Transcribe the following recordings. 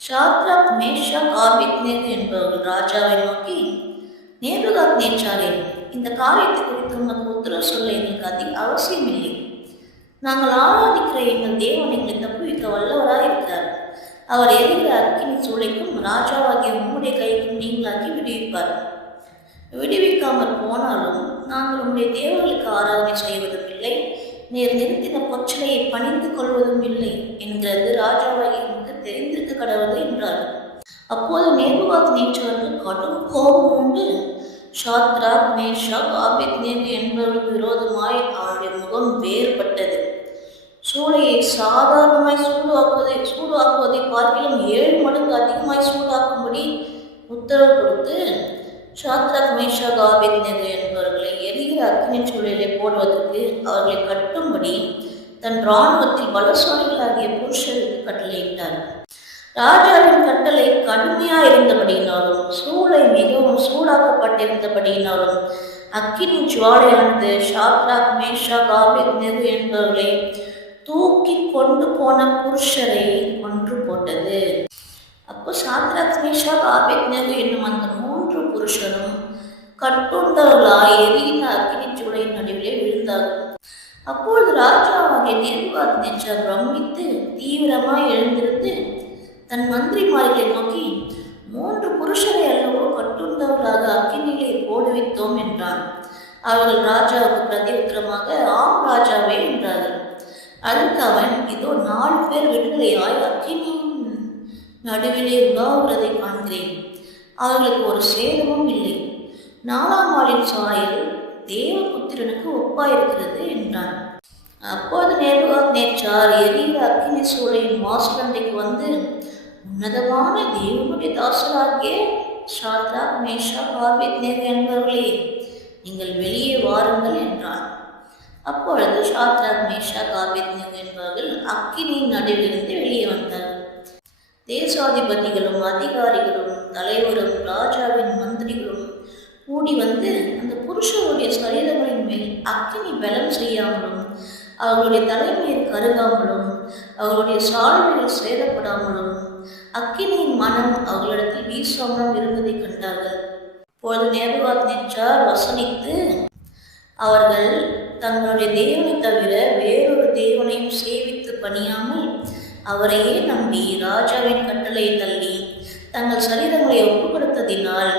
Shadrach, Meshach, Abednego என்பவர்கள் ராஜாவை நோக்கி, நேபுகாத்நேச்சாரே, இந்த காரியத்தை குறித்து உமக்கு உத்தரவு சொல்ல எங்களுக்கு அதிக அவசியம் இல்லை. நாங்கள் ஆராதிக்கிற எங்கள் தேவன் எங்களை தப்புவிக்க வல்லவராய் இருக்கிறார். அவர் எரிகிற அக்கினி சூளைக்கும் ராஜாவாகிய உம்முடைய கைக்கும் நீங்களாக்கி விடுவிப்பார். விடுவிக்காமல் போனாலும் நாங்கள் உம்முடைய தேவர்களுக்கு ஆராதனை செய்வதும் இல்லை, நீர் நிறுத்தின பொச்சலையை பணிந்து கொள்வதும் இல்லை என்கிறது ராஜாவாகிய உமக்கு தெரிந்திருக்க கடவுள் என்றார். அப்போது நேபுகாத்நேச்சாருக்கு கடும் கோபம் உண்டு. ஷாத்ராக், மேஷாக், ஆபேத்நேகோ என்பவர்களுக்கு விரோதமாய் அவனுடைய முகம் வேறுபட்டது. சூளையை சாதாரணமாய் சூடாக்குவதை பார்க்கிலும் 7 மடங்கு அதிகமாய் சூடாக்கும்படி உத்தரவு கொடுத்து, ஷாத்ராக், மேஷாக், ஆபேத்நேகோ என்பவர்களை எரிகிற அக்கினி சூளையிலே போடுவதற்கு அவர்களை கட்டும்படி தன் இராணுவத்தில் பலசாலிகளாகிய புருஷருக்கு கட்டளையிட்டார். ராஜாவின் கட்டளை கடுமையாக இருந்தபடியினாலும் சூளை மிகவும் சூடாக்கப்பட்டிருந்தபடியினாலும் அக்கினி ஜுவாலையானது ஷாத்ராக், மேஷாக், ஆபேத்நேகோ என்பவர்களை தூக்கி கொண்டு போன புருஷரை கொன்று போட்டது. அப்போ ஷாத்ராக், மேஷாக், ஆபேத்நேகோ என்னும் அந்த 3 புருஷரும் கட்டுண்டவர்களாய் எரிகிற அக்கினி சூளையின் நடுவிலே விழுந்தார்கள். அப்பொழுது ராஜாவாகிய நேபுகாத்நேச்சார் பிரமித்து தீவிரமாய் எழுந்திருந்து தன் மந்திரிமார்களை நோக்கி, 3 புருஷரை அல்லவோ கட்டுண்டவர்களாக அக்கினியிலே போடுவித்தோம் என்றான். அவர்கள் ராஜாவுக்கு பிரதியுத்தரமாக, ஆம் ராஜாவே என்றார்கள். அதற்கு அவன், இதோ 4 பேர் விடுதலையாய் அக்கினியின் நடுவிலே உலாவுகிறதை காண்கிறேன். அவர்களுக்கு ஒரு சேதமும் இல்லை. 4ஆம் ஆளின் சாயல் தேவபுத்திரனுக்கு ஒப்பாயிருக்கிறது என்றான். அப்போது நேபுகாத்நேச்சார் எரிகிற அக்கினி சூளையின் வாசலண்டைக்கு வந்து, உன்னதமான தேவனுடைய தாசராகிய ஷாத்ராக், மேஷாக், ஆபேத்நேகோ என்பவர்களே, நீங்கள் வெளியே வாருங்கள் என்றான். அப்பொழுது ஷாத்ராக், மேஷாக், ஆபேத்நேகோ என்பவர்கள் அக்கினியின் நடுவிலிருந்து வெளியே வந்தார்கள். தேசாதிபதிகளும் அதிகாரிகளும் தலைவரும் ராஜாவின் மந்திரிகளும் கூடி வந்து அந்த புருஷருடைய சரீரங்களின் மேல் அக்கினி பலம் செய்யாமலும் அவர்களுடைய தலைமையில் கருகாமலும் அவர்களுடைய சால்வைகள் சேதப்படாமலும் அக்கினியின் மனம் அவர்களிடத்தில் வீசாமலும் இருந்ததை கண்டார்கள். இப்பொழுது நேபுகாத்நேச்சார் வசனித்து, அவர்கள் தங்களுடைய தேவனை தவிர வேறொரு தேவனையும் சேவித்து பணியாமல் அவரையே நம்பி ராஜாவின் கட்டளையை தள்ளி தங்கள் சரீரங்களை ஒப்புக்கொடுத்ததினால்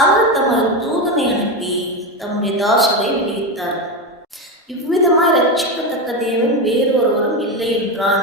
அவர் தமது தூதனை அனுப்பி தம்முடைய தாசரை விடுவித்தார். இவ்விதமாய் ரட்சிக்கத்தக்க தேவன் வேறொருவரும் இல்லை என்றான்.